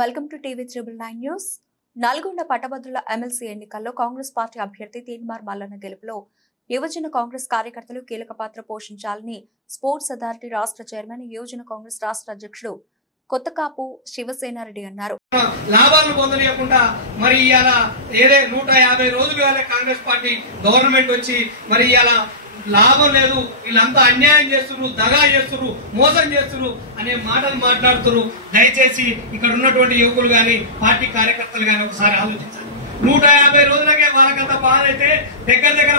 Welcome to TV 9 news. Nalgonda పట్టభద్రుల MLC ఎన్నికల్లో Congress party అభ్యర్థి తీన్మార్ మల్లన్న గెలుపులో యువజన కాంగ్రెస్ కార్యకర్తలు కీలక పాత్ర పోషించాలని స్పోర్ట్స్ అథారిటీ రాష్ట్ర చైర్మన్ యువజన కాంగ్రెస్ రాష్ట్ర అధ్యక్షుడు కొత్తకాపు శివసేనారెడ్డి అన్నారు. లాభాలను పొందలేకుండా మరి ఇవాళ ఏదే 150 రోజులు కాంగ్రెస్ పార్టీ గవర్నమెంట్ వచ్చి మరి ఇవాళ లాభం లేదు, వీళ్ళంతా అన్యాయం చేస్తున్నారు, దగా చేస్తున్నారు, మోసం చేస్తున్నారు అనే మాటలు మాట్లాడుతున్నారు. దయచేసి ఇక్కడ ఉన్నటువంటి యువకులు గాని పార్టీ కార్యకర్తలు గాని ఒకసారి ఆలోచించాలి. 150 రోజులకే వాళ్ళకంత బాధ అయితే దగ్గర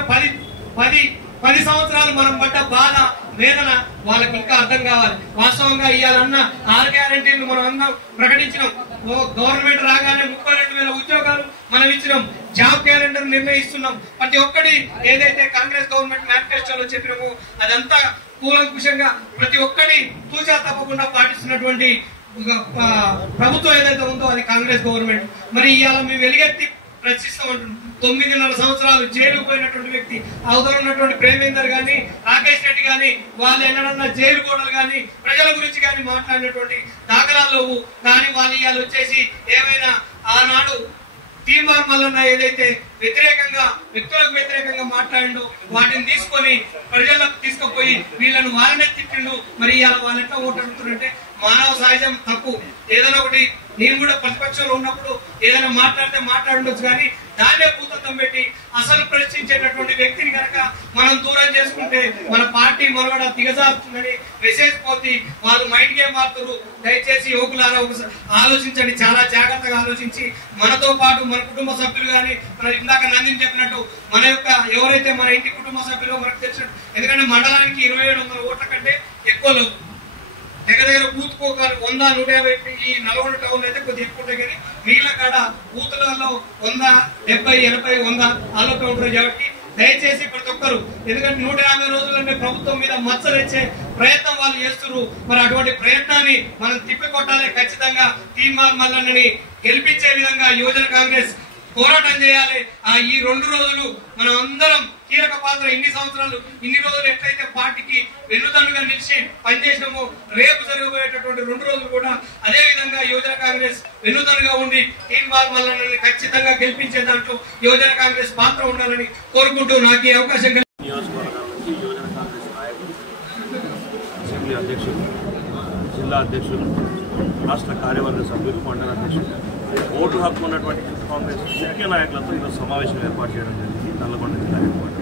10 సంవత్సరాలు మనం పడ్డ బాధ వేదన వాళ్ళకి ఇంకా అర్థం కావాలి. వాస్తవంగా ఇవాళన్న 6 గ్యారెంటీలు మనం అందరం ప్రకటించినాం. గవర్నమెంట్ రాగానే 32,000 ఉద్యోగాలు మనం ఇచ్చినాం. జాబ్ క్యాలెండర్ నిర్ణయిస్తున్నాం. ప్రతి ఒక్కటి ఏదైతే కాంగ్రెస్ గవర్నమెంట్ మేనిఫెస్టోలో చెప్పినామో అదంతా కూలంకుషంగా ప్రతి ఒక్కటి తూచా తప్పకుండా పాటిస్తున్నటువంటి ప్రభుత్వం ఏదైతే ఉందో అది కాంగ్రెస్ గవర్నమెంట్. మరి ఇవాళ మేము వెలుగెత్తి ప్రశ్నిస్తామంటున్నాం. 9.5 సంవత్సరాలు జైలు పోయినటువంటి వ్యక్తి అవతల ఉన్నటువంటి ప్రేమేందర్ గాని, రాకేష్ రెడ్డి గాని, వాళ్ళు ఎన్నడన్నా జైలు గోడలు గాని, ప్రజల గురించి గాని మాట్లాడినటువంటి దాఖలాలు లేవు. కానీ వాళ్ళు ఇవాళ వచ్చేసి ఏమైనా ఆనాడు తీన్మార్ మల్లన్న ఏదైతే వ్యక్తులకు వ్యతిరేకంగా మాట్లాడిండు వాటిని తీసుకొని ప్రజలకు తీసుకుపోయి వీళ్ళను వాళ్ళనే తిట్టిండు. మరి ఇవాళ వాళ్ళు ఎట్లా ఓటు అడుగుతున్నారంటే మానవ సహజం తప్పు. ఏదైనా ఒకటి నేను కూడా ప్రతిపక్షంలో ఉన్నప్పుడు ఏదైనా మాట్లాడితే మాట్లాడవచ్చు, కానీ దాన్నే భూతత్వం పెట్టి అసలు ప్రశ్నించేటటువంటి వ్యక్తిని కనుక మనం దూరం చేసుకుంటే మన పార్టీ మనుగడ దిగజారుతుందని మెసేజ్ పోతే వాళ్ళు మైండ్ గేమ్ ఆడుతున్నారు. దయచేసి యువకులారా ఆలోచించండి, చాలా జాగ్రత్తగా ఆలోచించి మనతో పాటు మన కుటుంబ సభ్యులు కానీ మన ఇందాక నందిని చెప్పినట్టు మన యొక్క ఎవరైతే మన ఇంటి కుటుంబ సభ్యులు మనకు తెలిసినట్టు, ఎందుకంటే మండలానికి 2700 ఓట్ల కంటే ఎక్కువ లేవు. దగ్గర బూత్ 100, 150 ఈ నల్గొండ టౌన్ అయితే కొద్దిగా ఎక్కువ ఉంటాయి, కానీ మిగిలిన కాడ బూత్లలో 100, 70, 80, 100 ఆలోచన ఉంటుంది. కాబట్టి దయచేసి ప్రతి ఒక్కరు, ఎందుకంటే 150 రోజులు అంటే ప్రభుత్వం మీద మచ్చ తెచ్చే ప్రయత్నం వాళ్ళు చేస్తున్నారు. మరి అటువంటి ప్రయత్నాన్ని మనం తిప్పికొట్టాలి. ఖచ్చితంగా తీన్మార్ మల్లన్నని గెలిపించే విధంగా యువజన కాంగ్రెస్ పోరాటం చేయాలి. ఈ 2 రోజులు మనం అందరం కీలక పాత్ర, ఇన్ని రోజులు ఎట్లయితే పార్టీకి వెన్నుదన్నుగా నిలిచి పనిచేసినామో రేపు జరగబోయేటటువంటి 2 రోజులు కూడా అదే విధంగా యువజన కాంగ్రెస్ వెన్నుదన్నుగా ఉండి తీన్మార్ మల్లన్నని ఖచ్చితంగా గెలిపించే దాంట్లో యువజన కాంగ్రెస్ పాత్ర ఉండాలని కోరుకుంటూ నాకు ఈ అవకాశం అధ్యక్షులు, జిల్లా అధ్యక్షులు, రాష్ట్ర కార్యవర్గ సభ్యులు, మండల అధ్యక్షులు, ఓటు హక్కు ఉన్నటువంటి కాంగ్రెస్ ముఖ్య నాయకులతో ఈరోజు సమావేశం ఏర్పాటు చేయడం జరిగింది నల్లగొండ జిల్లా ఏర్పాటు.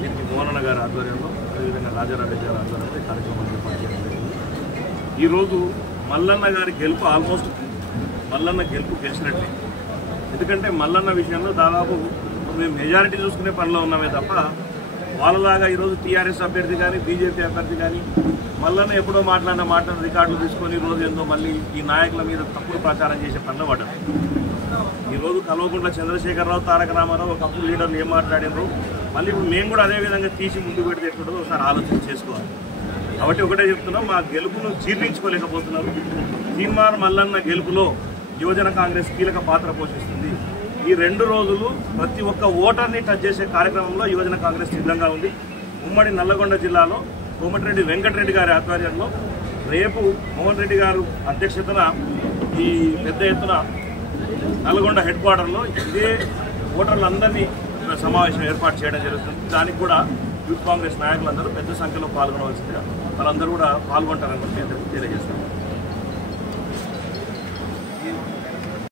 దీనికి మోహనన్న గారి ఆధ్వర్యంలో, అదేవిధంగా రాజారెడ్డి గారి ఆధ్వర్యంలో ఈ కార్యక్రమాన్ని ఏర్పాటు చేయడం జరిగింది. ఈరోజు మల్లన్న గారి గెలుపు ఆల్మోస్ట్ మల్లన్న గెలిచినట్లే. ఎందుకంటే మల్లన్న విషయంలో దాదాపు మేము మెజారిటీ చూసుకునే పనిలో ఉన్నామే తప్ప వాళ్ళలాగా ఈరోజు టీఆర్ఎస్ అభ్యర్థి కానీ బీజేపీ అభ్యర్థి కానీ మల్లన్న ఎప్పుడో మాట్లాడిన మాటను రికార్డులు తీసుకొని ఈరోజు ఏందో మళ్ళీ ఈ నాయకుల మీద తప్పుడు ప్రచారం చేసే పనిలో పడ్డారు. ఈరోజు కల్వకుంట్ల చంద్రశేఖరరావు, తారక రామారావు ఒకప్పుడు లీడర్లు ఏం మాట్లాడినారు, మళ్ళీ ఇప్పుడు మేము కూడా అదే విధంగా తీసి ముందు పెడితే ఎట్లుంటుందో ఒకసారి ఆలోచన చేసుకోవాలి. కాబట్టి ఒకటే చెప్తున్నాం, మా గెలుపును జీర్ణించుకోలేకపోతున్నారు. తీన్మార్ మల్లన్న గెలుపులో యువజన కాంగ్రెస్ కీలక పాత్ర పోషిస్తుంది. ఈ 2 రోజులు ప్రతి ఒక్క ఓటర్ని టచ్ చేసే కార్యక్రమంలో యువజన కాంగ్రెస్ సిద్ధంగా ఉంది. ఉమ్మడి నల్లగొండ జిల్లాలో కోమటిరెడ్డి వెంకటరెడ్డి గారి ఆధ్వర్యంలో రేపు మోహన్ రెడ్డి గారు అధ్యక్షతన ఈ పెద్ద ఎత్తున నల్గొండ హెడ్ క్వార్టర్లో ఇదే ఓటర్లందరినీ సమావేశం ఏర్పాటు చేయడం జరుగుతుంది. దానికి కూడా యూత్ కాంగ్రెస్ నాయకులందరూ పెద్ద సంఖ్యలో పాల్గొనవలసిందిగా వాళ్ళందరూ కూడా పాల్గొంటారని తెలియజేస్తాం.